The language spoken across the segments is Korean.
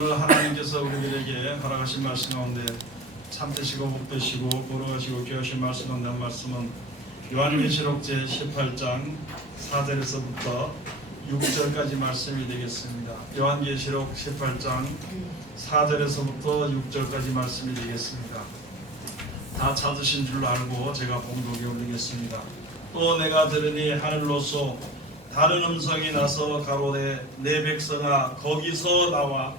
하나님께서 우리들에게 허락하신 말씀 가운데 참되시고 복되시고 거룩하시고 귀하신 말씀 가운데 한 말씀은 요한계시록 제18장 4절에서부터 6절까지 말씀이 되겠습니다. 요한계시록 18장 4절에서부터 6절까지 말씀이 되겠습니다. 다 찾으신 줄 알고 제가 봉독에 올리겠습니다. 또 내가 들으니 하늘로서 다른 음성이 나서 가로되 내 백성아 거기서 나와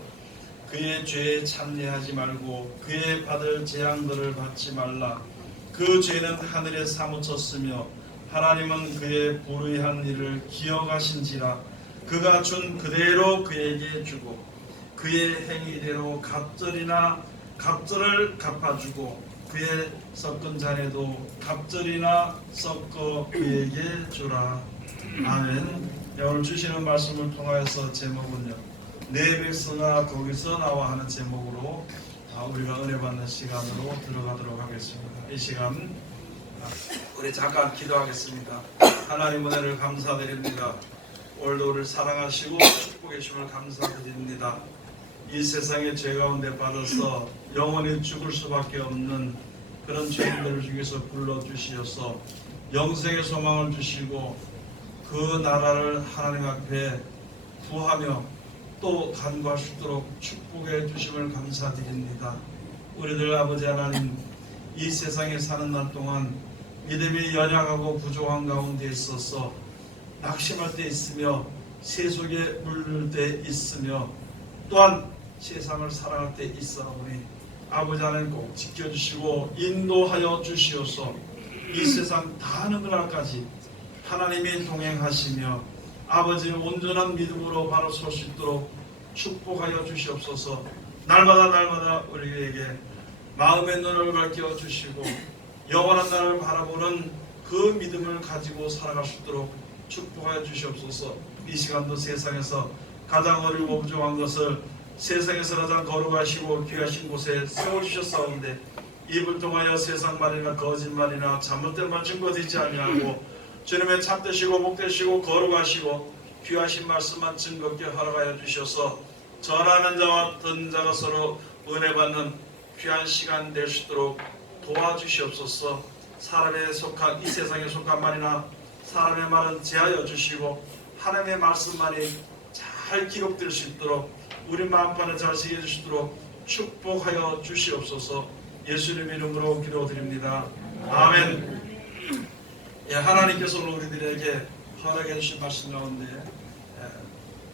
그의 죄에 참여하지 말고 그의 받을 재앙들을 받지 말라. 그 죄는 하늘에 사무쳤으며 하나님은 그의 불의한 일을 기억하신지라. 그가 준 그대로 그에게 주고 그의 행위대로 갑절을 갚아주고 그의 섞은 잔에도 갑절이나 섞어 그에게 주라. 아멘. 오늘 주시는 말씀을 통하여서 제목은요, 내 백성아 거기서 나와 하는 제목으로 우리가 은혜 받는 시간으로 들어가도록 하겠습니다. 이 시간 우리 잠깐 기도하겠습니다. 하나님 은혜를 감사드립니다. 오늘도 우리를 사랑하시고 축복해 주심을 감사드립니다. 이 세상의 죄 가운데 빠져서 영원히 죽을 수밖에 없는 그런 죄인들을 중에서 불러주시어서 영생의 소망을 주시고 그 나라를 하나님 앞에 구하며 또 간구할 수 있도록 축복해 주심을 감사드립니다. 우리들 아버지 하나님, 이 세상에 사는 날 동안 믿음이 연약하고 부족한 가운데 있어서 낙심할 때 있으며 세속에 물들 때 있으며 또한 세상을 사랑할 때 있사오니 아버지 하나님 꼭 지켜주시고 인도하여 주시어서 이 세상 다 하는 그날까지 하나님이 동행하시며 아버지는 온전한 믿음으로 바로 설 수 있도록 축복하여 주시옵소서. 날마다 우리에게 마음의 눈을 밝혀 주시고 영원한 날을 바라보는 그 믿음을 가지고 살아갈 수 있도록 축복하여 주시옵소서. 이 시간도 세상에서 가장 어리고 부족한 것을 세상에서 가장 거룩하시고 귀하신 곳에 세워주셨사온데 입을 통하여 세상 말이나 거짓말이나 잘못된 말 증거되지 아니하고 주님의 참되시고 복되시고 거룩하시고 귀하신 말씀만 즐겁게 허락하여 주셔서 전하는 자와 듣는 자가 서로 은혜 받는 귀한 시간 될 수 있도록 도와주시옵소서. 사람에 속한 이 세상에 속한 말이나 사람의 말은 제하여 주시고 하나님의 말씀만이 잘 기록될 수 있도록 우리 마음판에 잘 새겨 주시도록 축복하여 주시옵소서. 예수님 이름으로 기도드립니다. 아멘. 하나님께서 우리들에게 허락해 주신 말씀 가운데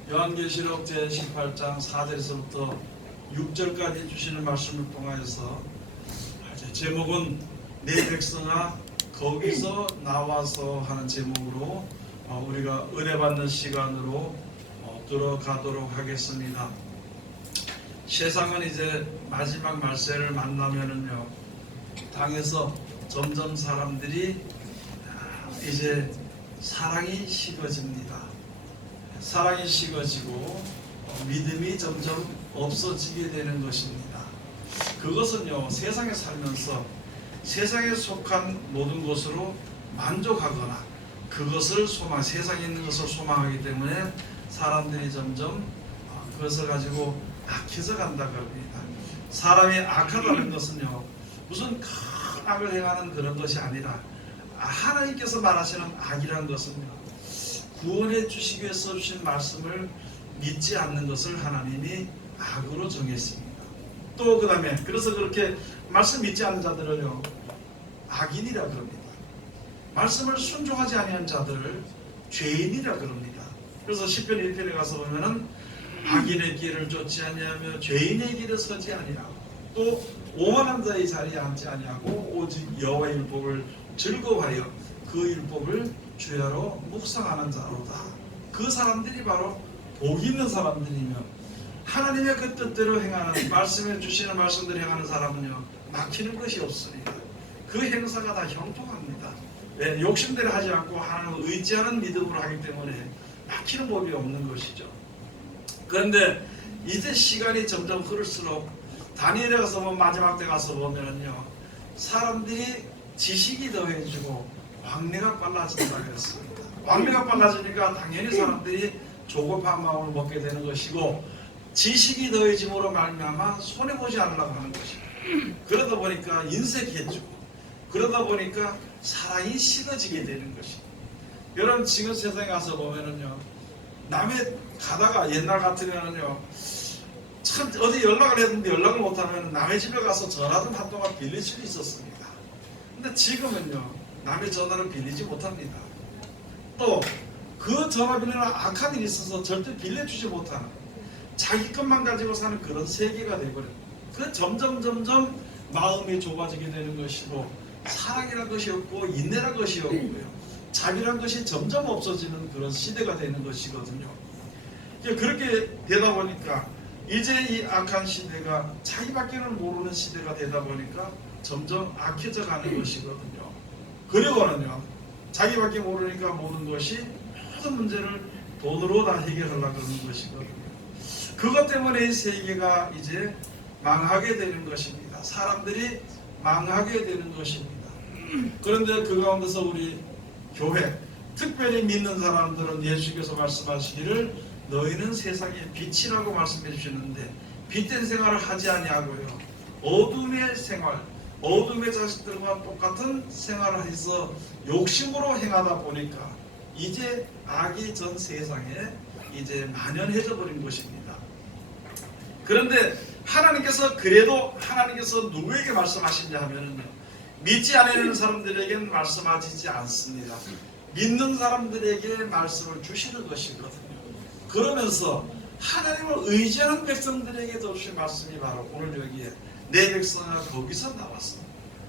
요한계시록 제18장 4절에서부터 6절까지 주시는 말씀을 통하여서 제목은 내 백성아 거기서 나와서 하는 제목으로 우리가 은혜 받는 시간으로 들어가도록 하겠습니다. 세상은 이제 마지막 말세를 만나면은요, 당에서 점점 사람들이 이제 사랑이 식어집니다. 사랑이 식어지고 믿음이 점점 없어지게 되는 것입니다. 그것은요, 세상에 살면서 세상에 속한 모든 것으로 만족하거나 그것을 세상에 있는 것을 소망하기 때문에 사람들이 점점 그것을 가지고 악해져 간다고 합니다. 사람이 악하다는 것은요, 무슨 큰 악을 행하는 그런 것이 아니라 하나님께서 말하시는 악이라는 것은요, 구원해 주시기 위해서 주신 말씀을 믿지 않는 것을 하나님이 악으로 정했습니다. 또 그 다음에 그래서 그렇게 말씀 믿지 않는 자들을요, 악인이라 그럽니다. 말씀을 순종하지 아니한 자들을 죄인이라 그럽니다. 그래서 시편 1편에 가서 보면은 악인의 길을 쫓지 아니하며 죄인의 길에 서지 아니하고 또 오만한 자의 자리에 앉지 아니하고 오직 여호와의 율법을 즐거워하여 그 율법을 주야로 묵상하는 자로다. 그 사람들이 바로 복 있는 사람들이며 하나님의 그 뜻대로 행하는 말씀해 주시는 말씀대로 행하는 사람은요, 막히는 것이 없습니다. 그 행사가 다 형통합니다. 욕심대로 하지 않고 하나님을 의지하는 믿음으로 하기 때문에 막히는 법이 없는 것이죠. 그런데 이제 시간이 점점 흐를수록 다니엘에 가서 마지막 때 가서 보면은요, 사람들이 지식이 더해지고 왕래가 빨라진다고 했습니다. 왕래가 빨라지니까 당연히 사람들이 조급한 마음을 먹게 되는 것이고 지식이 더해짐으로 말미암아 손해보지 않으려고 하는 것입니다. 그러다 보니까 인색해지고 그러다 보니까 사랑이 식어지게 되는 것입니다. 여러분 지금 세상에 가서 보면은요, 남의 가다가 옛날 같으면은요, 참 어디 연락을 했는데 연락을 못하면 남의 집에 가서 전화 좀 한동안 빌릴 수도 있었습니다. 근데 지금은요, 남의 전화를 빌리지 못합니다. 또 그 전화 빌리는 악한 일이 있어서 절대 빌려주지 못하는, 자기 것만 가지고 사는 그런 세계가 되어버려요. 그 점점 마음이 좁아지게 되는 것이고, 사랑이란 것이 없고 인내란 것이 없고요, 자비란 것이 점점 없어지는 그런 시대가 되는 것이거든요. 그렇게 되다 보니까 이제 이 악한 시대가 자기밖에는 모르는 시대가 되다 보니까 점점 악해져 가는 것이거든요. 그리고는요, 자기밖에 모르니까 모든 것이 모든 문제를 돈으로 다 해결하려고 그러는 것이거든요. 그것 때문에 이 세계가 이제 망하게 되는 것입니다. 사람들이 망하게 되는 것입니다. 그런데 그 가운데서 우리 교회, 특별히 믿는 사람들은 예수께서 말씀하시기를 너희는 세상의 빛이라고 말씀해 주시는데, 빛된 생활을 하지 아니하고요, 어둠의 생활, 어둠의 자식들과 똑같은 생활을 해서 욕심으로 행하다 보니까 이제 악이 전 세상에 이제 만연해져 버린 것입니다. 그런데 하나님께서 그래도 하나님께서 누구에게 말씀하시냐 하면요, 믿지 않는 사람들에게는 말씀하시지 않습니다. 믿는 사람들에게 말씀을 주시는 것이거든요. 그러면서 하나님을 의지하는 백성들에게도 주신 말씀이 바로 오늘 여기에 내 백성아 거기서 나왔어.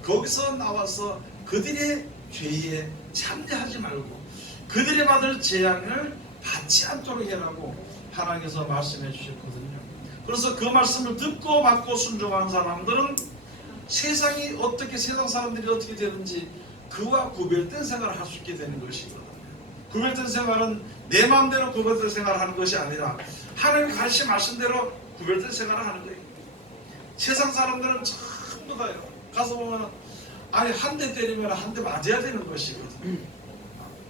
거기서 나와서 그들의 죄에 참여하지 말고 그들이 받을 재앙을 받지 않도록 해라고 하나님께서 말씀해 주셨거든요. 그래서 그 말씀을 듣고 받고 순종한 사람들은 세상이 어떻게, 세상 사람들이 어떻게 되는지 그와 구별된 생활을 할 수 있게 되는 것이거든요. 구별된 생활은 내 마음대로 구별된 생활을 하는 것이 아니라 하나님이 가르친 말씀대로 구별된 생활을 하는 거예요. 세상 사람들은 전부 다요, 가서 보면 아니 한 대 때리면 한 대 맞아야 되는 것이거든요.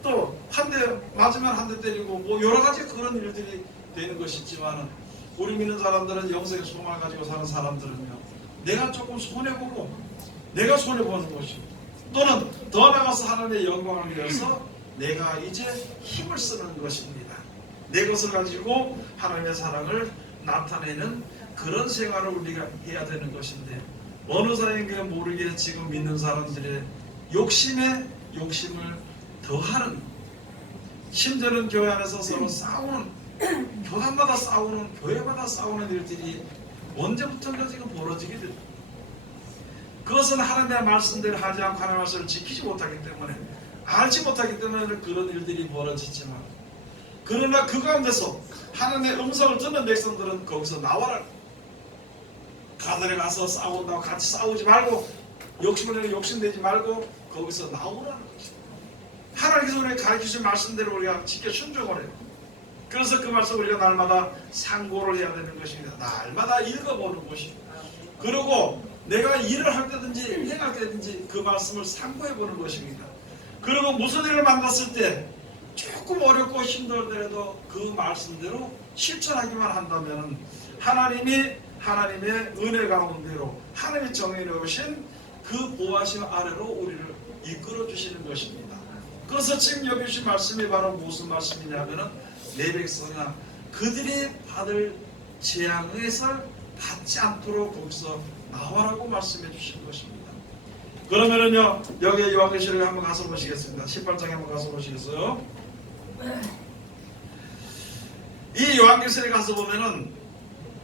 또 한 대 맞으면 한 대 때리고 뭐 여러 가지 그런 일들이 되는 것이지만, 우리 믿는 사람들은 영생의 소망을 가지고 사는 사람들은요, 내가 조금 손해보고 내가 손해보는 것이, 또는 더 나아가서 하나님의 영광을 위해서 내가 이제 힘을 쓰는 것입니다. 내 것을 가지고 하나님의 사랑을 나타내는 그런 생활을 우리가 해야 되는 것인데, 어느 사람인가 모르게 지금 믿는 사람들의 욕심에 욕심을 더하는, 심지어는 교회 안에서 서로 싸우는, 교단마다 싸우는, 교회마다 싸우는 일들이 언제부턴가 지금 벌어지게 됩니다. 그것은 하나님의 말씀대로 하지 않고 하나님의 말씀을 지키지 못하기 때문에, 알지 못하기 때문에 그런 일들이 벌어지지만, 그러나 그 가운데서 하나님의 음성을 듣는 백성들은 거기서 나와라. 가들에 가서 싸운다고 같이 싸우지 말고, 욕심을 내고 욕심내지 말고 거기서 나오라는 것입니다. 하나님께서 우리에게 가르치신 말씀대로 우리가 지켜 순종을 해요. 그래서 그 말씀 우리가 날마다 상고를 해야 되는 것입니다. 날마다 읽어보는 것입니다. 그리고 내가 일을 할 때든지 행할 때든지 그 말씀을 상고해보는 것입니다. 그리고 무슨 일을 만났을 때 조금 어렵고 힘들더라도 그 말씀대로 실천하기만 한다면 하나님이 하나님의 은혜 가운데로 하나님이 정해놓으신 그 보호하심 아래로 우리를 이끌어 주시는 것입니다. 그래서 지금 여기 주신 말씀이 바로 무슨 말씀이냐면은, 내 백성아 그들이 받을 재앙에서 받지 않도록 거기서 나와라고 말씀해 주신 것입니다. 그러면은요, 여기 요한계시록에 한번 가서 보시겠습니다. 18장에 한번 가서 보시겠어요? 이 요한계시록에 가서 보면은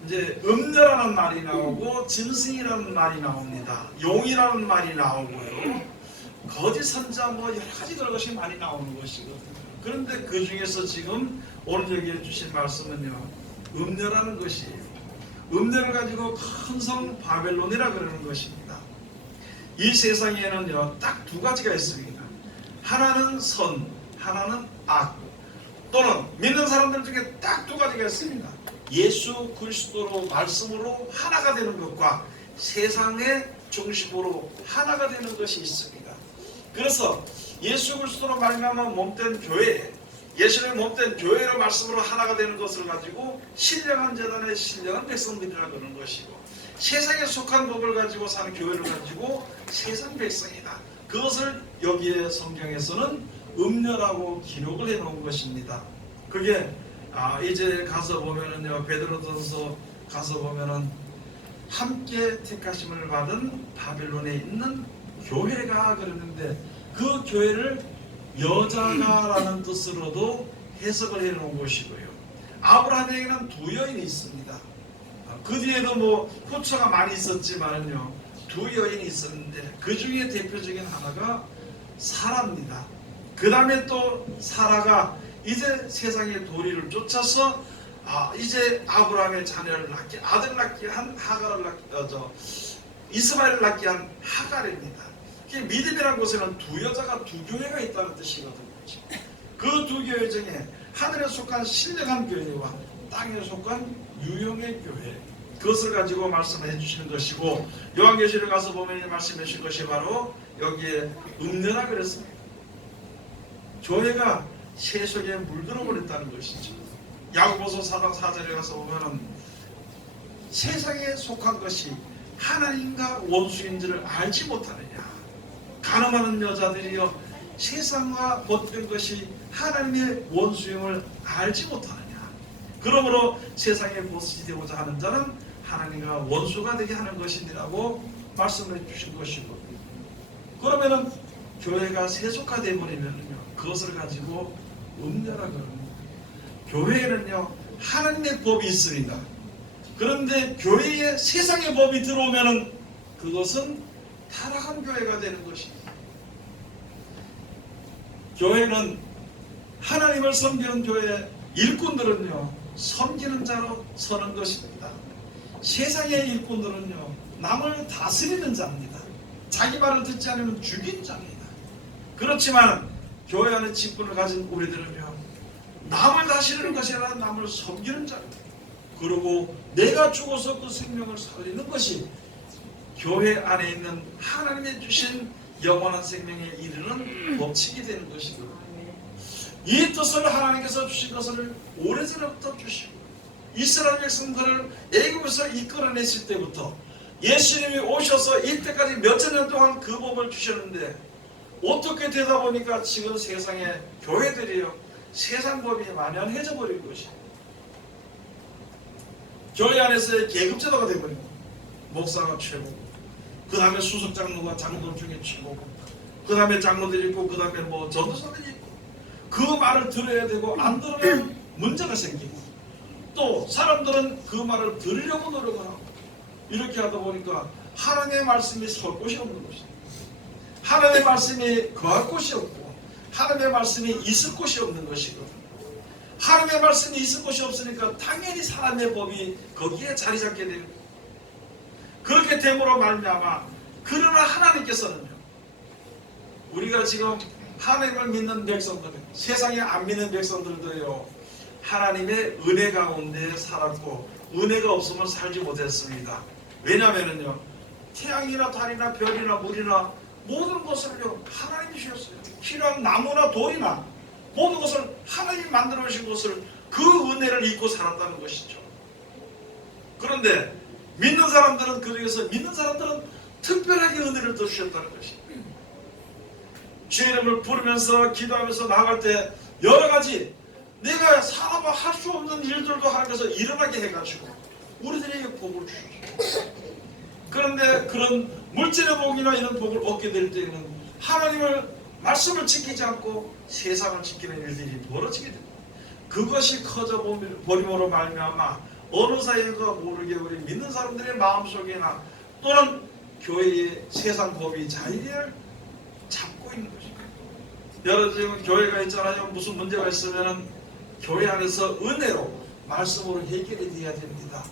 이제 음녀라는 말이 나오고 짐승이라는 말이 나옵니다. 용이라는 말이 나오고요, 거짓 선자 뭐 여러 가지 그런 것이 많이 나오는 것이거든요. 그런데 그 중에서 지금 오늘 여기에 주신 말씀은요, 음녀라는 것이에요. 음녀를 가지고 큰 성 바벨론이라 그러는 것입니다. 이 세상에는요, 딱 두 가지가 있습니다. 하나는 선, 하나는 악. 또는 믿는 사람들 중에 딱 두 가지가 있습니다. 예수 그리스도로 말씀으로 하나가 되는 것과 세상의 중심으로 하나가 되는 것이 있습니다. 그래서 예수 그리스도로 말미암아 몸된 교회에 예수님의 몸된 교회의 말씀으로 하나가 되는 것을 가지고 신령한 재단의 신령한 백성들이라 그러는 것이고, 세상에 속한 법을 가지고 사는 교회를 가지고 세상 백성이다. 그것을 여기에 성경에서는 음녀라고 기록을 해놓은 것입니다. 그게 이제 가서 보면은요, 베드로전서 가서 보면은 함께 택하심을 받은 바벨론에 있는 교회가 그러는데, 그 교회를 여자가라는 뜻으로도 해석을 해놓은 것이고요. 아브라함에게는 두 여인이 있습니다. 그 뒤에도 뭐 후처가 많이 있었지만요, 두 여인이 있었는데 그 중에 대표적인 하나가 사라입니다. 그 다음에 또 사라가 이제 세상의 도리를 쫓아서 이제 아브라함의 자녀를 낳게, 아들 낳게 한 하갈을 이스마엘을 낳게 한 하갈입니다. 믿음이라는 곳에는 두 여자가 두 교회가 있다는 뜻이거든요. 그 두 교회 중에 하늘에 속한 신령한 교회와 땅에 속한 유용의 교회, 그것을 가지고 말씀해 주시는 것이고, 요한계시록 가서 보면 말씀해 주신 것이 바로 여기에 음녀라 그랬습니다. 교회가 새 속에 물들어 버렸다는 것이죠. 야고보서 4장 4절에 가서 보면 세상에 속한 것이 하나님과 원수인지를 알지 못하느냐, 가늠하는 여자들이여 세상과 벗된 것이 하나님의 원수임을 알지 못하느냐, 그러므로 세상에 보스이 되고자 하는 자는 하나님과 원수가 되게 하는 것이니라고 말씀해 주신 것이고, 그러면은 교회가 세속화되어 버리면요, 그것을 가지고 음녀라 그럽니다. 교회에는요 하나님의 법이 있습니다. 그런데 교회에 세상의 법이 들어오면은 그것은 타락한 교회가 되는 것입니다. 교회는 하나님을 섬기는 교회 일꾼들은요 섬기는 자로 서는 것입니다. 세상의 일꾼들은요 남을 다스리는 자입니다. 자기 말을 듣지 않으면 죽인 자입니다. 그렇지만 교회 안에 직분을 가진 우리들은요 남을 다스리는 것이 아니라 남을 섬기는 자입니다. 그리고 내가 죽어서 그 생명을 살리는 것이 교회 안에 있는 하나님의 주신 영원한 생명에 이르는 법칙이 되는 것이고, 이 뜻을 하나님께서 주신 것을 오래전부터 주시고, 이스라엘 백성들을 애굽에서 이끌어냈을 때부터 예수님이 오셔서 이때까지 몇천 년 동안 그 법을 주셨는데, 어떻게 되다 보니까 지금 세상에 교회들이요 세상 법이 만연해져 버린 것이에요. 교회 안에서의 계급제도가 되어버린 거예요. 목사가 최고고, 그 다음에 수석장로가 장로 중에 최고고, 그 다음에 장로들이 있고, 그 다음에 뭐 전도사들이 있고, 그 말을 들어야 되고 안 들으면 문제가 생기고, 또 사람들은 그 말을 들으려고 노력을 하고, 이렇게 하다 보니까 하나님의 말씀이 설 곳이 없는 것이다. 하나님의 말씀이 거할 곳이 없고 하나님의 말씀이 있을 곳이 없는 것이거든요. 하나님의 말씀이 있을 곳이 없으니까 당연히 사람의 법이 거기에 자리 잡게 되는 거예요. 그렇게 됨으로 말미암아, 그러나 하나님께서는요 우리가 지금 하나님을 믿는 백성들, 세상에 안 믿는 백성들도요 하나님의 은혜 가운데 살았고 은혜가 없으면 살지 못했습니다. 왜냐하면요 태양이나 달이나 별이나 물이나 모든 것을요 하나님이 주셨어요. 필요한 나무나 돌이나 모든 것을 하나님이 만들어 주신 것을, 그 은혜를 잊고 살았다는 것이죠. 그런데 믿는 사람들은, 그 중에서 믿는 사람들은 특별하게 은혜를 더 주셨다는 것입니다. 주의 이름을 부르면서 기도하면서 나아갈 때 여러 가지 내가 사람과 할 수 없는 일들도 하나님께서 일어나게 해가지고 우리들에게 복을 주셨어요. 그런데 그런 물질의 복이나 이런 복을 얻게 될 때에는 하나님을 말씀을 지키지 않고 세상을 지키는 일들이 벌어지게 됩니다. 그것이 커져 버림으로 말미암아 어느 사이인가 모르게 우리 믿는 사람들의 마음속에나 또는 교회의 세상 법이 자리를 잡고 있는 것입니다. 여러분 지금 교회가 있잖아요. 무슨 문제가 있으면 교회 안에서 은혜로 말씀으로 해결이 돼야 됩니다.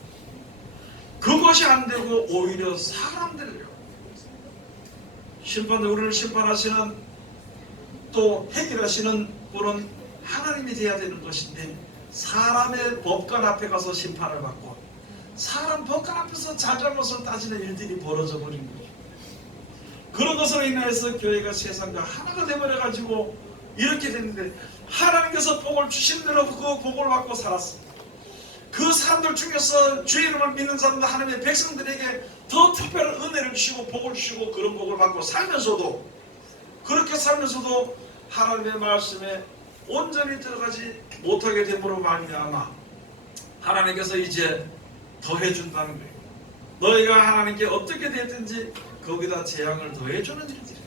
그것이 안 되고 오히려 사람들요 우리를 심판하시는 또 해결하시는 분은 하나님이 되어야 되는 것인데, 사람의 법관 앞에 가서 심판을 받고 사람 법관 앞에서 잘잘못을 따지는 일들이 벌어져 버린 거죠. 그런 것으로 인해서 교회가 세상과 하나가 되어버려 가지고 이렇게 됐는데 하나님께서 복을 주신 대로 그 복을 받고 살았습니다. 그 사람들 중에서 주의 이름을 믿는 사람들, 하나님의 백성들에게 더 특별한 은혜를 주시고 복을 주시고 그런 복을 받고 살면서도, 그렇게 살면서도 하나님의 말씀에 온전히 들어가지 못하게 됨으로 말미암아 하나님께서 이제 더해준다는 거예요. 너희가 하나님께 어떻게 됐든지 거기다 재앙을 더해주는 일들이에요.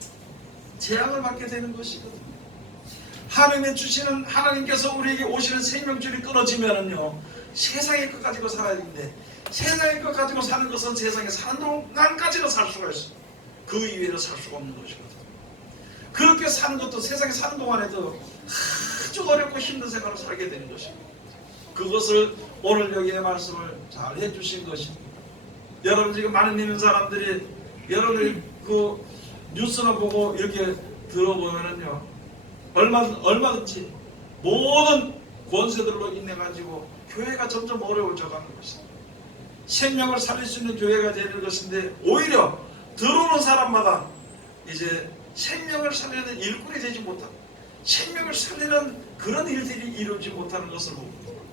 재앙을 받게 되는 것이거든요. 하나님의 주시는, 하나님께서 우리에게 오시는 생명줄이 끊어지면은요, 세상의 것 가지고 살아야 되는데, 세상의 것 가지고 사는 것은 세상에 사는 동안까지는 살 수가 있어요. 그 이외에는 살 수가 없는 것이거든요. 그렇게 사는 것도 세상에 사는 동안에도 아주 어렵고 힘든 생활을 살게 되는 것입니다. 그것을 오늘 여기에 말씀을 잘 해주신 것입니다. 여러분, 지금 많은 믿는 사람들이 여러분이 그 뉴스나 보고 이렇게 들어보면은요, 얼마든지 모든 권세들로 인해 가지고 교회가 점점 어려워져 가는 것입니다. 생명을 살릴 수 있는 교회가 되는 것인데, 오히려 들어오는 사람마다 이제 생명을 살리는 일꾼이 되지 못하고 생명을 살리는 그런 일들이 이루어지지 못하는 것을 보고,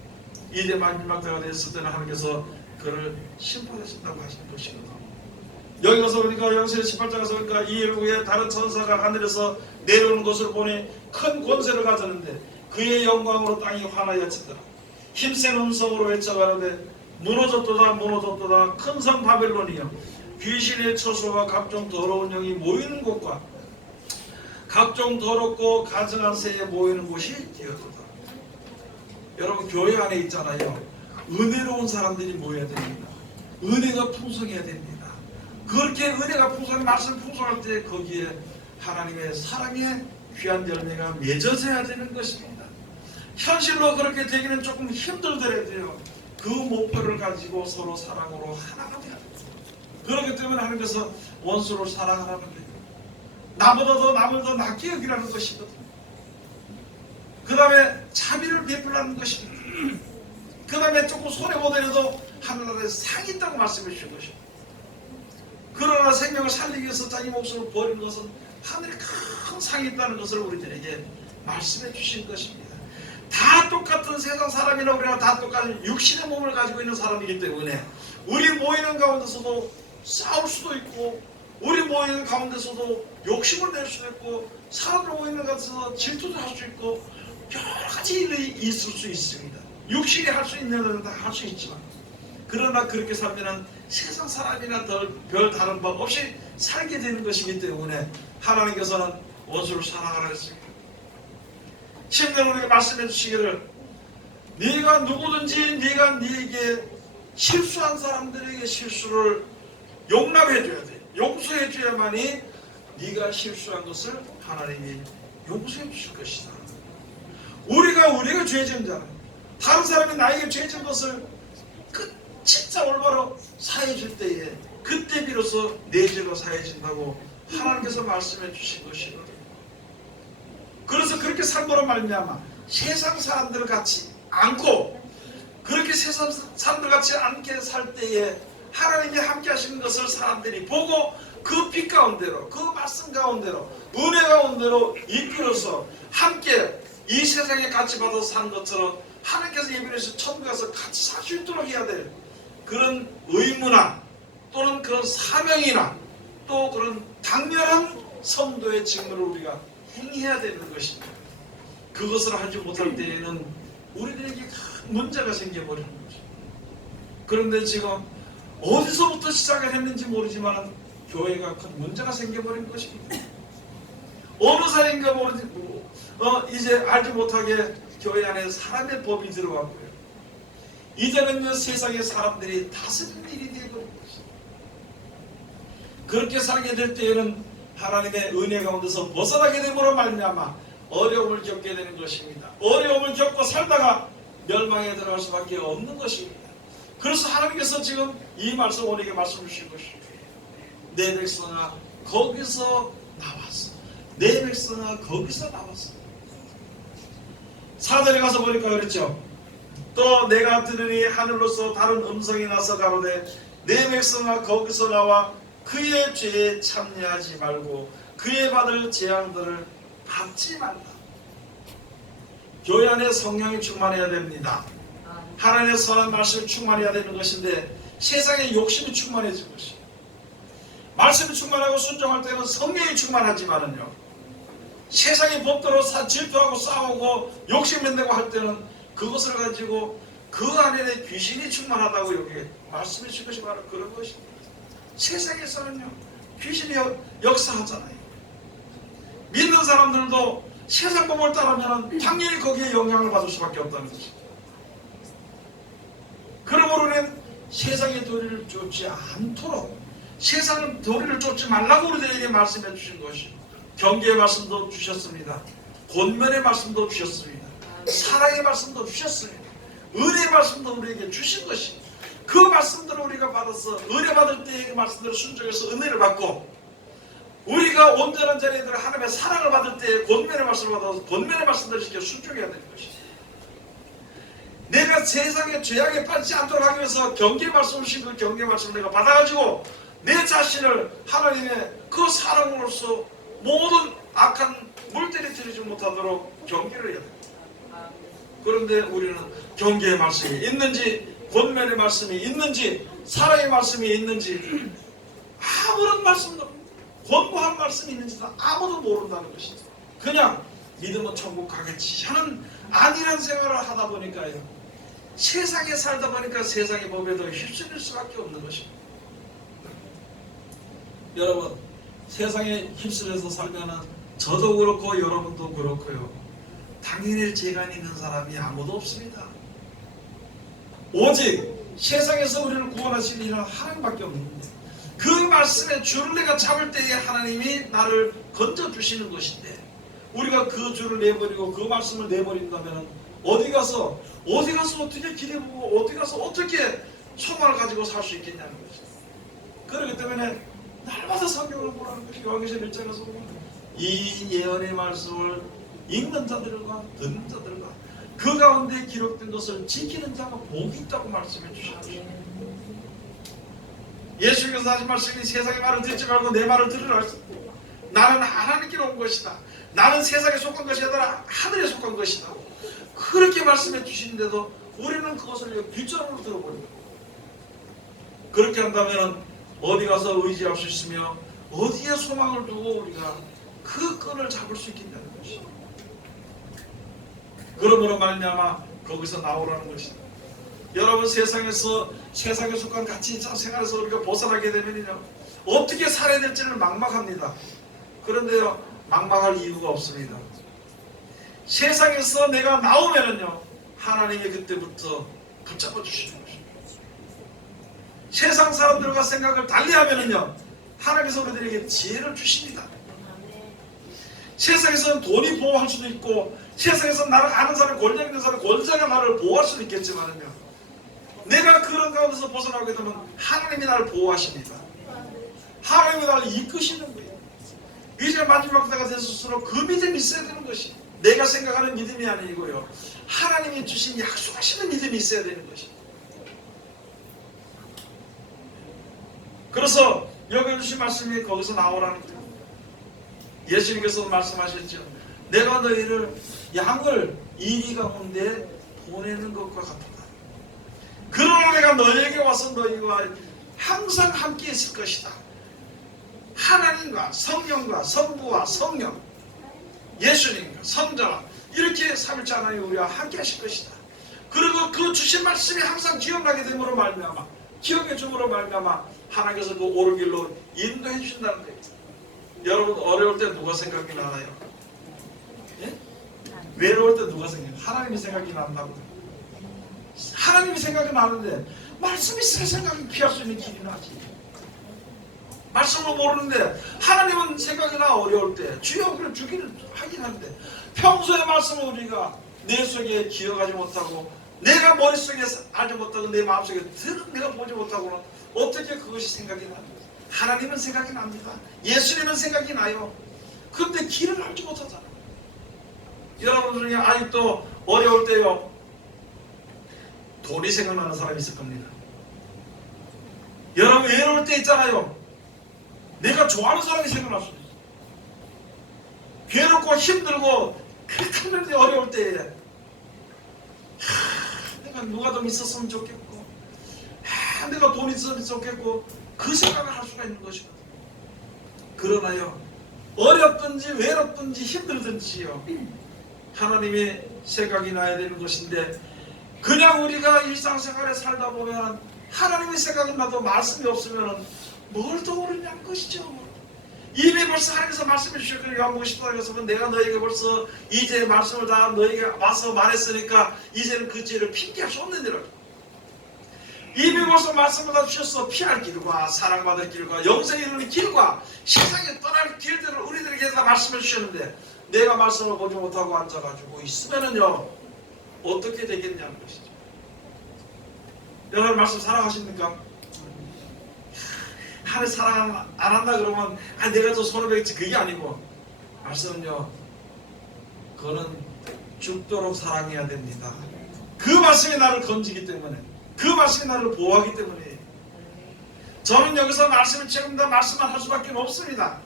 이제 마지막 때가 됐을 때는 하나님께서 그를 심판하신다고 하시는 것이거든요. 여기 가서 보니까 영세 18장에서 보니까 이 일 후에 다른 천사가 하늘에서 내려오는 것을 보니 큰 권세를 가졌는데 그의 영광으로 땅이 환하여지더라. 힘센 음성으로 외쳐가로되 무너졌도다 무너졌도다 큰 성 바벨론이여, 귀신의 처소와 각종 더러운 영이 모이는 곳과 각종 더럽고 가증한 새에 모이는 곳이 되었도다. 여러분, 교회 안에 있잖아요. 은혜로운 사람들이 모여야 됩니다. 은혜가 풍성해야 됩니다. 그렇게 은혜가 풍성한 말씀 풍성할 때 거기에 하나님의 사랑의 귀한 열매가 맺어져야 되는 것입니다. 현실로 그렇게 되기는 조금 힘들더라도요, 그 목표를 가지고 서로 사랑으로 하나가 되어야 됩니다. 그렇기 때문에 하나님께서 원수를 사랑하라는 거예요. 나보다 더 남을 더 낫게 여기라는 것이거든요. 그 다음에 자비를 베풀라는 것입니다. 그 다음에 조금 손해보더라도 하늘나라에 상이 있다고 말씀해 주신 것입니다. 그러나 생명을 살리기 위해서 자기 목숨을 버리는 것은 하늘에 큰 상이 있다는 것을 우리들에게 말씀해 주신 것입니다. 다 똑같은 세상 사람이나 우리가 다 똑같은 육신의 몸을 가지고 있는 사람이기 때문에 우리 모이는 가운데서도 싸울 수도 있고, 우리 모이는 가운데서도 욕심을 낼 수도 있고, 사람들 모이는 가운데서 질투도 할 수 있고, 여러 가지 일이 있을 수 있습니다. 육신이 할 수 있는 일은 다 할 수 있지만, 그러나 그렇게 살면 세상 사람이나 별 다른 법 없이 살게 되는 것이기 때문에 하나님께서는 원수를 사랑하라 했습니다. 심지어 우리에게 말씀해 주시기를, 네가 누구든지 네가 네게 실수한 사람들에게 실수를 용납해 줘야 돼. 용서해 줘야만이 네가 실수한 것을 하나님이 용서해 주실 것이다. 우리가 죄 지은 자는 다른 사람이 나에게 죄 지은 것을 진짜 올바로 사해줄 때에 그때 비로소 내 죄가 사해진다고 하나님께서 말씀해 주신 것이거든요. 그래서 그렇게 산 거로 말미암아 세상 사람들 같이 않고, 그렇게 세상 사람들 같이 않게 살 때에 하나님이 함께 하시는 것을 사람들이 보고 그 빛 가운데로, 그 말씀 가운데로, 은혜 가운데로 이끌어서 함께 이 세상에 같이 받아서 사는 것처럼 하나님께서 예비해서 천국에서 같이 살 수 있도록 해야 될 그런 의무나 또는 그런 사명이나 또 그런 당면한 성도의 직무를 우리가 행해야 되는 것입니다. 그것을 하지 못할 때에는 우리들에게 큰 문제가 생겨버리는 거죠. 그런데 지금 어디서부터 시작을 했는지 모르지만 교회가 큰 문제가 생겨버린 것입니다. 어느 사이인가 모르지, 이제 알지 못하게 교회 안에 사람의 법이 들어왔고요. 이제는 세상의 사람들이 다스리는 일이 되어버린 것입니다. 그렇게 살게 될 때에는 하나님의 은혜 가운데서 벗어나게 됨으로 말미암아 어려움을 겪게 되는 것입니다. 어려움을 겪고 살다가 멸망에 들어갈 수밖에 없는 것입니다. 그래서 하나님께서 지금 이 말씀 우리에게 말씀 주신 것입니다. 내 백성아 거기서 나왔어. 내 백성아 거기서 나왔어. 4절에 가서 보니까 그랬죠. 또 내가 들으니 하늘로서 다른 음성이 나서 가로되 내 백성아 거기서 나와 그의 죄에 참여하지 말고 그의 받을 재앙들을 받지 말라. 교회 안에 성령이 충만해야 됩니다. 하나님의 선한 말씀이 충만해야 되는 것인데 세상에 욕심이 충만해진 것이에요. 말씀이 충만하고 순종할 때는 성령이 충만하지만은요, 세상의 법대로 질투하고 싸우고 욕심낸다고 할 때는 그것을 가지고 그 안에 귀신이 충만하다고 여기 말씀해 주신 것이 바로 그런 것입니다. 세상에서는요 귀신이 역사하잖아요. 믿는 사람들도 세상 법을 따르면 당연히 거기에 영향을 받을 수밖에 없다는 것입니다. 그러므로는 세상의 도리를 쫓지 않도록, 세상의 도리를 쫓지 말라고 우리들에게 말씀해 주신 것이 경계의 말씀도 주셨습니다. 권면의 말씀도 주셨습니다. 사랑의 말씀도 주셨습니다. 은혜의 말씀도 우리에게 주신 것이, 그 말씀들을 우리가 받아서 은혜 받을 때의 그 말씀들을 순종해서 은혜를 받고, 우리가 온전한 자녀들 하나님의 사랑을 받을 때 권면의 말씀을 받아서 권면의 말씀들을 지켜 순종해야 되는 것입니다. 내가 세상의 죄악에 빠지지 않도록 하기 위해서 경계의 말씀을 주신 그 경계의 말씀을 내가 받아가지고 내 자신을 하나님의 그 사랑으로서 모든 악한 물때를 들이지 못하도록 경계를 해야 됩니다. 그런데 우리는 경계의 말씀이 있는지, 권면의 말씀이 있는지, 사랑의 말씀이 있는지, 아무런 말씀도, 권고한 말씀이 있는지도 아무도 모른다는 것이죠. 그냥 믿으면 천국 가겠지 하는 안일한 생활을 하다 보니까요, 세상에 살다 보니까 세상의 법에도 휩쓸릴 수밖에 없는 것입니다. 여러분, 세상에 휩쓸려서 살면은 저도 그렇고 여러분도 그렇고요, 당연히 재간 있는 사람이 아무도 없습니다. 오직 세상에서 우리를 구원하실 일은 하나님밖에 없는데, 그 말씀의 줄을 내가 잡을 때에 하나님이 나를 건져주시는 것인데, 우리가 그 줄을 내버리고 그 말씀을 내버린다면 어디 가서 어떻게 기대보고 어디 가서 어떻게 소망을 가지고 살 수 있겠냐는 것이죠. 그렇기 때문에 날마다 성경을 보라는 것이 요한계시록 1장에서 보면 이 예언의 말씀을 읽는 자들과 듣는 자들과 그 가운데 기록된 것을 지키는 자가 복이 있다고 말씀해 주셨죠. 예수님께서 하신 말씀이 세상의 말을 듣지 말고 내 말을 들으라. 나는 하나님께로 온 것이다. 나는 세상에 속한 것이 아니라 하늘에 속한 것이다. 그렇게 말씀해 주시는데도 우리는 그것을 뒷전으로 들어버립니다. 그렇게 한다면 어디 가서 의지할 수 있으며 어디에 소망을 두고 우리가 그 끈을 잡을 수 있겠냐는 것이다. 그러므로 말미암아 거기서 나오라는 것이다. 여러분, 세상에 속한 가치 생활에서 우리가 벗어나게 되면요, 어떻게 살아야 될지를 막막합니다. 그런데요, 막막할 이유가 없습니다. 세상에서 내가 나오면은요, 하나님이 그때부터 붙잡아 주시는 것입니다. 세상 사람들과 생각을 달리하면은요, 하나님께서 우리들에게 지혜를 주십니다. 세상에서는 돈이 보호할 수도 있고, 세상에서 나를 아는 사람, 권력 있는 사람, 권세가 나를 보호할 수도 있겠지만은요, 내가 그런 가운데서 벗어나게 되면 하나님이 나를 보호하십니다. 하나님이 나를 이끄시는 거예요. 이제 마지막 때가 됐을수록 그 믿음이 있어야 되는 것이, 내가 생각하는 믿음이 아니고요, 하나님이 주신 약속하시는 믿음이 있어야 되는 것이. 그래서 여기 주신 말씀이 거기서 나오라는 거예요. 예수님께서 말씀하셨죠. 내가 너희를 양을 이리 가운데 보내는 것과 같다. 그러나 내가 너희에게 와서 너희와 항상 함께 있을 것이다. 하나님과 성령과 성부와 성령, 예수님과 성자와 이렇게 삼일째 하나님 우리와 함께 하실 것이다. 그리고 그 주신 말씀이 항상 기억나게 됨으로 말미암아, 기억해 줌으로 말미암아 하나님께서 그 옳은 길로 인도해 주신다는 거예요. 여러분, 어려울 때 누가 생각이 나나요? 예? 외로울 때 누가 생각이 나요? 하나님이 생각이 난다고. 하나님이 생각이 나는데 말씀이 있을 생각이 피할 수 있는 길이 나지. 말씀을 모르는데 하나님은 생각이 나. 어려울 때 주여 그래 주기를 하긴 한데, 평소에 말씀을 우리가 내 속에 기억하지 못하고, 내가 머릿속에 알지 못하고, 내 마음속에 내가 보지 못하고는 어떻게 그것이 생각이 납니까? 하나님은 생각이 납니다. 예수님은 생각이 나요. 그런데 길을 알지 못하잖아요. 여러분 중에 아직도 어려울 때요, 돈이 생각나는 사람이 있을 겁니다. 여러분, 외로울 때 있잖아요, 내가 좋아하는 사람이 생각날 수도 있어요. 괴롭고 힘들고 그렇게 어려울 때에 싶으면 누가 좀 있었으면 좋겠고, 내가 돈 있었으면 좋겠고, 그 생각을 할 수가 있는 것이거든요. 그러나요, 어렵든지 외롭든지 힘들든지요, 하나님의 생각이 나야 되는 것인데, 그냥 우리가 일상생활에 살다 보면 하나님의 생각이 나도 말씀이 없으면 뭘 더 오르냐는 것이죠. 이미 벌써 하나님께서 말씀해 주셨고, 요한복음 14장에서 내가 너에게 벌써 이제 말씀을 다 너에게 와서 말했으니까 이제는 그 죄를 핑계할 수 없는 대로, 이미 벌써 말씀을 다 주셨어. 피할 길과 사랑받을 길과 영생에 이르는 길과 세상에 떠날 길들을 우리들에게 다 말씀해 주셨는데, 내가 말씀을 보지 못하고 앉아가지고 있으면은요, 어떻게 되겠냐는 것이죠. 여러분 말씀 사랑하십니까? 하나님 사랑 안 한다 그러면 내가 저 손을 베겠지, 그게 아니고, 말씀은요, 그거는 죽도록 사랑해야 됩니다. 그 말씀이 나를 건지기 때문에, 그 말씀이 나를 보호하기 때문에, 저는 여기서 말씀을 지금 다 말씀만 할 수밖에 없습니다.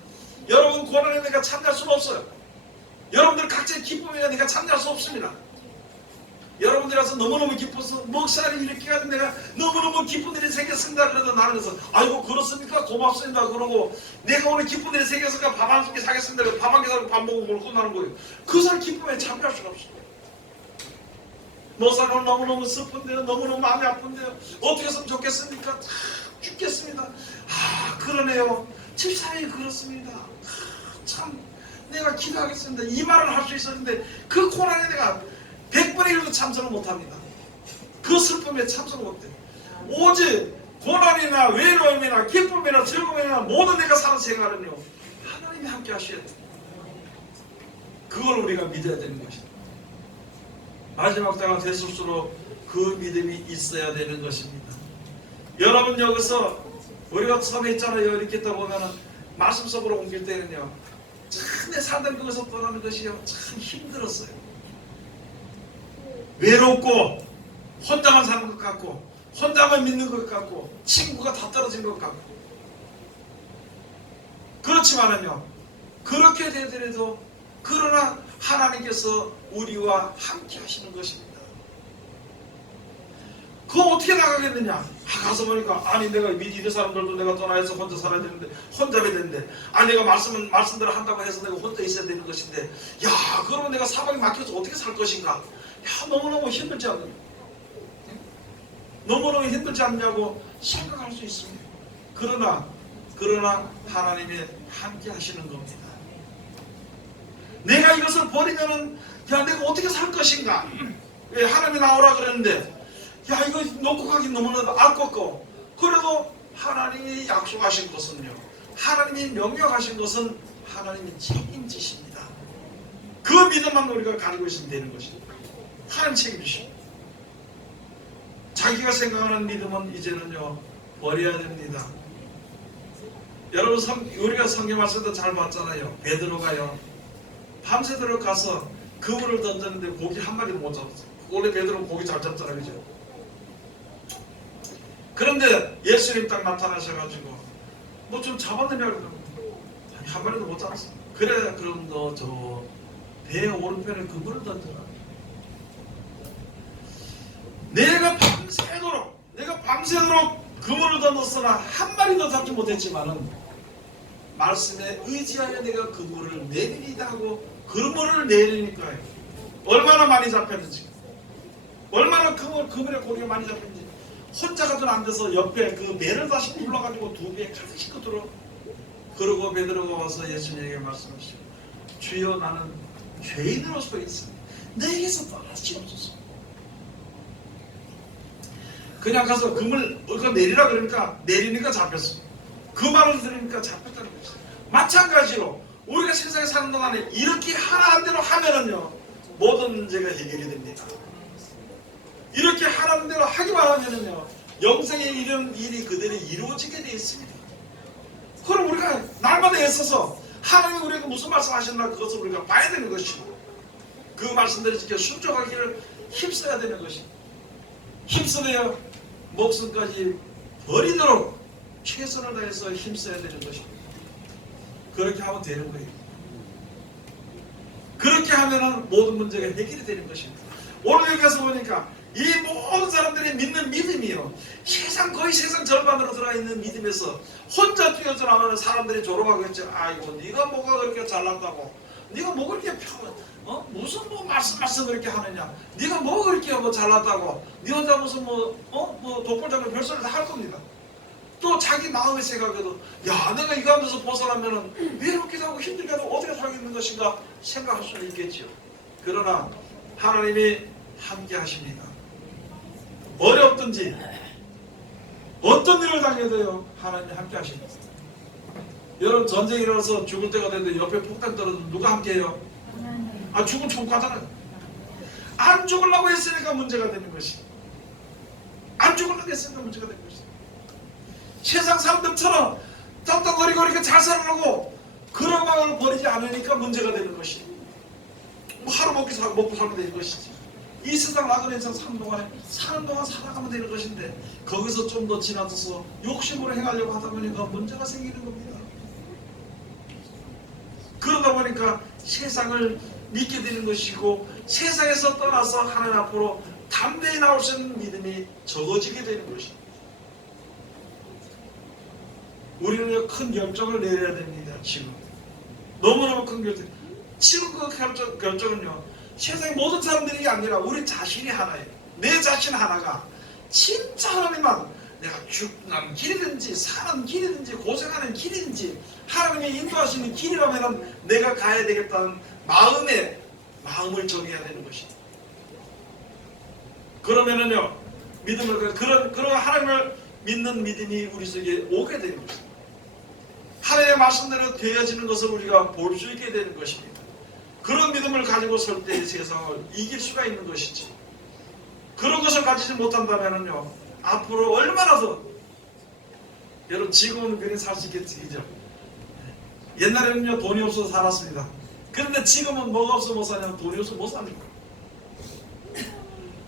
여러분 고난에 내가 참여할 수는 없어요. 여러분들 각자의 기쁨에 내가 참여할 수 없습니다. 여러분들이라서 너무너무 기뻐서 목사를 이렇게 가지고 내가 너무너무 기쁜 일이 생겼습니다. 그래도 나는 그래서 아이고 그렇습니까? 고맙습니다. 그러고 내가 오늘 기쁜 일이 생겼으니까 밥 한 끼 사겠습니다. 밥 한 끼 사고 밥 먹고 그러고 끝나는 거예요. 그 사람 기쁨에 참여할 수가 없어요. 목사는 너무너무 슬픈데요, 너무너무 마음이 아픈데요, 어떻게 했으면 좋겠습니까? 죽겠습니다. 그러네요. 집사람이 그렇습니다. 참 내가 기도하겠습니다. 이 말을 할 수 있었는데 그 고난에 내가 100분의 1도 참석을 못합니다. 그 슬픔에 참석을 못해요. 오직 고난이나 외로움이나 기쁨이나 즐거움이나 모든 내가 사는 생활은요, 하나님이 함께 하셔야 돼요. 그걸 우리가 믿어야 되는 것입니다. 마지막 때가 됐을수록 그 믿음이 있어야 되는 것입니다. 여러분 여기서 우리가 처음에 있잖아요. 이렇게 있다 보면은 말씀 속으로 옮길 때는요, 참 내 살던 그것을 떠나는 것이요, 참 힘들었어요. 외롭고 혼자만 사는 것 같고 혼자만 믿는 것 같고 친구가 다 떨어진 것 같고, 그렇지만은요, 그렇게 되더라도 그러나 하나님께서 우리와 함께 하시는 것입니다. 그거 어떻게 나가겠느냐? 가서 보니까 아니 내가 미리 이 사람들도 내가 떠나서 혼자 살아야 되는데, 혼자 해야 되는데, 내가 말씀대로 한다고 해서 내가 혼자 있어야 되는 것인데, 그러면 내가 사방에 막혀서 어떻게 살 것인가? 너무너무 힘들지 않느냐? 너무너무 힘들지 않냐고 생각할 수 있습니다. 그러나 하나님이 함께 하시는 겁니다. 내가 이것을 버리면은 내가 어떻게 살 것인가? 하나님이 나오라 그랬는데 이거 놓고 가기 너무나 아깝고, 그래도 하나님이 약속하신 것은요, 하나님이 명령하신 것은 하나님이 책임지십니다. 그 믿음만 우리가 가지고 있으면 되는 것입니다. 하나님 책임지십니다. 자기가 생각하는 믿음은 이제는요, 버려야 됩니다. 여러분 우리가 성경 말씀도 잘 봤잖아요. 베드로가요, 밤새도록 가서 그물을 던졌는데 고기 한 마리도 못 잡았어요. 원래 베드로는 고기 잘 잡잖아요, 그죠? 그런데 예수님 딱 나타나셔가지고 뭐 좀 잡았느냐 그러면 한 마리도 못 잡았어. 그래, 그럼 너 저 배 오른편에 그물을 던져라. 내가 밤새도록 그물을 던졌으나 한 마리도 잡지 못했지만은 말씀에 의지하여 내가 그물을 내리리다 하고 그물을 내리니까 얼마나 많이 잡혔는지, 얼마나 그물에 고기가 많이 잡혔는지, 혼자가 좀 안 돼서 옆에 그 배를 다시 불러가지고 두 배 가득 들어. 그러고 베드로가 와서 예수님에게 말씀하시고, 주여 나는 죄인으로서 있습니다. 내게서 떠나시옵소서. 그냥 가서 그물 내리라 그러니까 내리니까 잡혔어. 그 말을 들으니까 잡혔다는 것이죠. 마찬가지로 우리가 세상에 사는 동안에 이렇게 하나님 대로 하면은요, 모든 문제가 해결이 됩니다. 이렇게 하나님 대로 하기만 하면은요, 영생에 이런 일이 그대로 이루어지게 되어 있습니다. 그럼 우리가 날마다 애써서 하나님이 우리에게 무슨 말씀 하셨나, 그것을 우리가 봐야 되는 것이고, 그 말씀대로 지켜 순종하기를 힘써야 되는 것입니다. 힘쓰며 목숨까지 버리도록 최선을 다해서 힘써야 되는 것입니다. 그렇게 하면 되는 거예요. 그렇게 하면 모든 문제가 해결이 되는 것입니다. 오늘 여기 가서 보니까 이 모든 사람들이 믿는 믿음이요. 거의 세상 절반으로 들어가 있는 믿음에서 혼자 뛰어들어가면 사람들이 조롱하겠죠. 아이고, 네가 뭐가 그렇게 잘났다고? 네가 뭐 그렇게 무슨 뭐 말씀 그렇게 하느냐? 네가 뭐 그렇게 뭐 잘났다고? 네 혼자 무슨 뭐 독불장군 별소리를 다 할 겁니다. 또 자기 마음의 생각에도 야, 내가 이 가운데서 벗어나면은 왜 이렇게 하고 힘들게 하고 어떻게 살겠는 것인가 생각할 수는 있겠죠. 그러나 하나님이 함께 하십니다. 어렵든지 어떤 일을 당해도요, 하나님이 함께 하십니다. 여러분, 전쟁이 일어나서 죽을 때가 됐는데 옆에 폭탄 떨어지면 누가 함께 해요? 아, 죽으면 죽고 가잖아요. 안 죽으려고 했으니까 문제가 되는 것이. 안 죽으려고 했으니까 문제가 되는 것이. 세상 사람들처럼 떡떡거리고 이렇게 잘 살으려고 그런 마음을 버리지 않으니까 문제가 되는 것이. 뭐 하루 먹고 살면 되는 것이지. 이 세상 나그네 인생 사는 동안 살아가면 되는 것인데 거기서 좀 더 지나쳐서 욕심으로 행하려고 하다 보니까 문제가 생기는 겁니다. 그러다 보니까 세상을 믿게 되는 것이고 세상에서 떠나서 하나님 앞으로 담대히 나올 수 있는 믿음이 적어지게 되는 것입니다. 우리는 큰 결정을 내려야 됩니다. 지금 너무너무 큰 결정. 지금 그 결정은요, 세상의 모든 사람들이 아니라 우리 자신이 하나예요. 내 자신 하나가 진짜 하나님만 내가 죽는 길이든지 사는 길이든지 고생하는 길이든지 하나님의 인도하시는 길이라면 내가 가야 되겠다는 마음을 정해야 되는 것입니다. 그러면은요, 그런 하나님을 믿는 믿음이 우리 속에 오게 되는 것입니다. 하나님의 말씀대로 되어지는 것을 우리가 볼 수 있게 되는 것입니다. 그런 믿음을 가지고 설 때 세상을 이길 수가 있는 것이지. 그런 것을 가지지 못한다면요, 앞으로 얼마나 더, 여러분, 지금은 그리 살 수 있겠죠. 옛날에는요, 돈이 없어서 살았습니다. 그런데 지금은 뭐가 없어 못 사냐면 돈이 없어서 못 삽니다.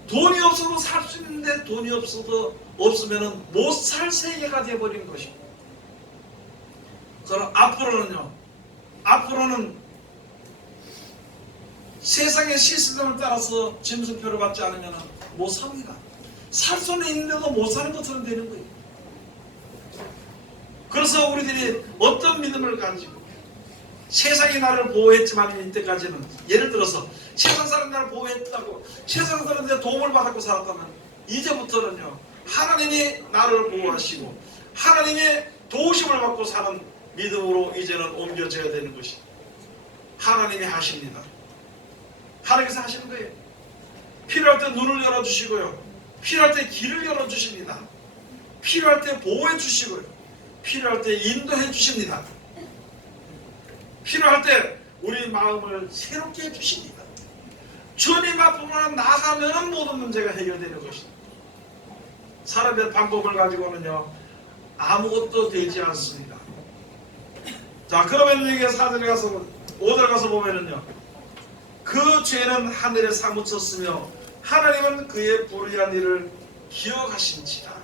돈이 없어도 살 수 있는데 돈이 없으면 못 살 세계가 되어버리는 것입니다. 그럼 앞으로는 세상의 시스템을 따라서 짐승표를 받지 않으면 못 삽니다. 살 수는 있는데도 못 사는 것처럼 되는 거예요. 그래서 우리들이 어떤 믿음을 가지고 세상이 나를 보호했지만 이때까지는, 예를 들어서 세상 사람이 나를 보호했다고 세상 사람들의 도움을 받았고 살았다면 이제부터는요, 하나님이 나를 보호하시고 하나님의 도우심을 받고 사는 믿음으로 이제는 옮겨져야 되는 것이 하나님이 하십니다. 하나님께서 하시는 거예요. 필요할 때 눈을 열어주시고요, 필요할 때 길을 열어주십니다. 필요할 때 보호해 주시고요, 필요할 때 인도해 주십니다. 필요할 때 우리 마음을 새롭게 해주십니다. 주님 앞으로 나가면 모든 문제가 해결되는 것입니다. 사람의 방법을 가지고는요, 아무것도 되지 않습니다. 자, 그러면 이게 4절에 가서 5절 가서 보면은요, 그 죄는 하늘에 사무쳤으며 하나님은 그의 불의한 일을 기억하신지라.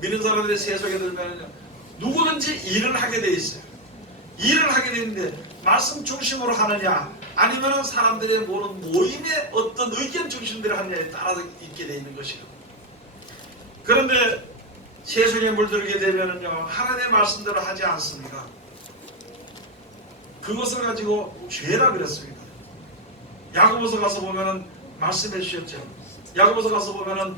믿는 사람들이 세속에 들면은요, 누구든지 일을 하게 돼 있어요. 일을 하게 되는데 말씀 중심으로 하느냐 아니면은 사람들의 모든 모임의 어떤 의견 중심대로 하느냐에 따라 있게 돼 있는 것이고, 그런데 세속에 물들게 되면은요, 하나님의 말씀대로 하지 않습니다. 그것을 가지고 죄라 그랬습니다. 야고보서 가서 보면은 말씀해 주셨죠. 야고보서 가서 보면은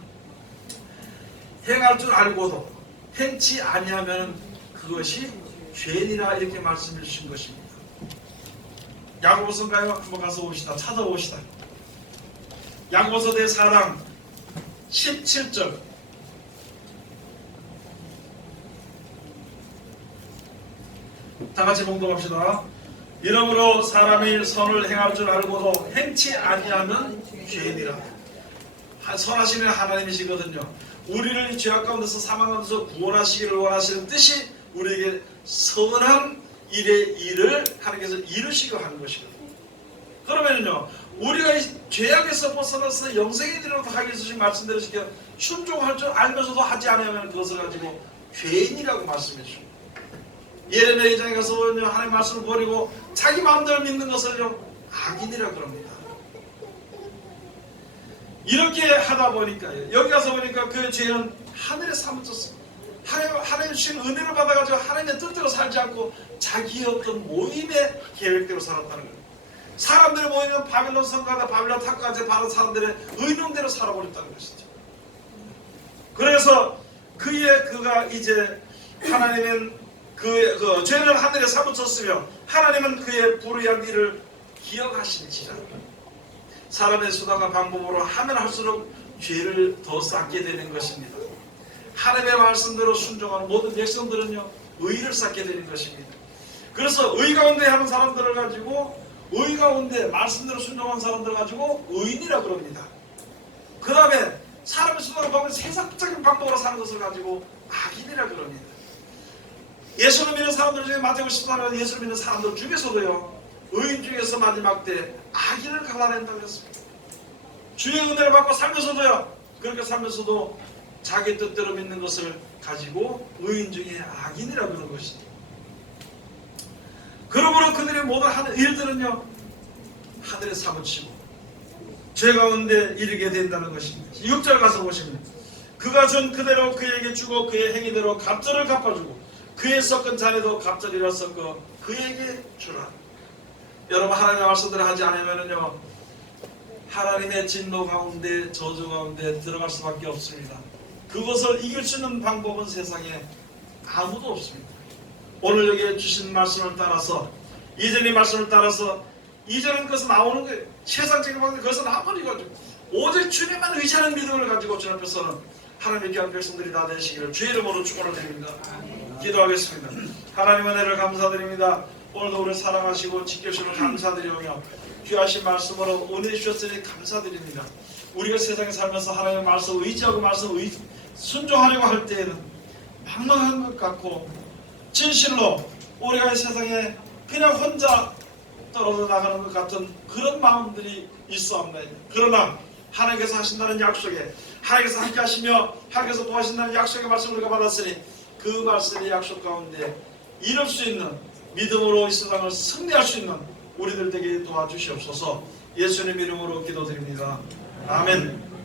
행할 줄 알고도 행치 아니하면 그것이 죄니라 이렇게 말씀해 주신 것입니다. 야고보서인가요? 한번 가서 봅시다. 찾아봅시다. 야고보서 제4장 17절. 다 같이 봉독합시다. 이러므로 사람이 선을 행할 줄 알고도 행치 아니하면 죄니라. 선하시는 하나님이시거든요. 우리를 죄악 가운데서 사망 가운데서 구원하시기를 원하시는 뜻이 우리에게 선한 일의 일을 하나님께서 이루시고 하는 것이거든요. 그러면요, 우리가 이 죄악에서 벗어나서 영생의 길로 하기 위해서 지금 말씀대로 시켜 순종할 줄 알면서도 하지 않으면 그것을 가지고 죄인이라고 말씀해 주십니다. 예레미야 2장에 가서 보면 하나님 말씀을 버리고 자기 마음대로 믿는 것을요, 악인이라고 그럽니다. 이렇게 하다 보니까 여기 가서 보니까 그 죄는 하늘에 사무쳤습니다. 하나님 주신 은혜를 받아가지고 하나님의 뜻대로 살지 않고 자기의 어떤 모임의 계획대로 살았다는 거예요. 사람들이 모이면 바빌론 성가다 바빌론 탑까지 바로 사람들의 의논대로 살아버렸다는 것이죠. 그래서 그가 이제 하나님은 그 죄를 하늘에 사무쳤으며 하나님은 그의 불의한 일을 기억하시니지라. 사람의 수단과 방법으로 하면 할수록 죄를 더 쌓게 되는 것입니다. 하나님의 말씀대로 순종하는 모든 백성들은요 의를 쌓게 되는 것입니다. 그래서 의 가운데 하는 사람들을 가지고 의 가운데 말씀대로 순종하는 사람들을 가지고 의인이라고 그럽니다. 그 다음에 사람의 수단과 방법을 세상적인 방법으로 사는 것을 가지고 악인이라고 그럽니다. 예수를 믿는 사람들 중에 마태복음 14장에 예수를 믿는 사람들 중에서도요 의인 중에서 마지막 때 악인을 갈라낸다고 했습니다. 주의 은혜를 받고 살면서도요 그렇게 살면서도 자기 뜻대로 믿는 것을 가지고 의인 중에 악인이라고 그러는 것입니다. 그러므로 그들의 모든 일들은요 하늘에 사무치고 죄 가운데 이르게 된다는 것입니다. 6절 가서 보시면 그가 준 그대로 그에게 주고 그의 행위대로 갑절을 갚아주고 그의 섞은 잔에도 갑절이라 섞어 그에게 주라. 여러분 하나님의 말씀대로 하지 않으면요 하나님의 진노 가운데 저주 가운데 들어갈 수밖에 없습니다. 그것을 이길 수 있는 방법은 세상에 아무도 없습니다. 오늘 여기에 주신 말씀을 따라서 이전의 말씀을 따라서 이전은 그것은 나오는 거예요. 세상적인 방법은 그것은 나와버리가지고 오직 주님만 의지하는 믿음을 가지고 주님 앞에서는 하나님의 귀한 백성들이 다 되시기를 주의 이름으로 축원을 드립니다. 기도하겠습니다. 하나님의 은혜를 감사드립니다. 오늘도 우리를 사랑하시고 지켜주시는 감사드리며 귀하신 말씀으로 은혜 주셨으니 감사드립니다. 우리가 세상에 살면서 하나님의 말씀 의지하고 말씀 순종하려고 할 때에는 막막한 것 같고 진실로 우리가 이 세상에 그냥 혼자 떨어져 나가는 것 같은 그런 마음들이 있어옵나이다. 그러나 하나님께서 하신다는 약속에 하나님께서 함께 하시며 하나님께서 도와신다는 약속의 말씀을 우리가 받았으니 그 말씀의 약속 가운데 이룰 수 있는 믿음으로 이 세상을 승리할 수 있는 우리들 되게 도와주시옵소서. 예수님 이름으로 기도드립니다. 아멘.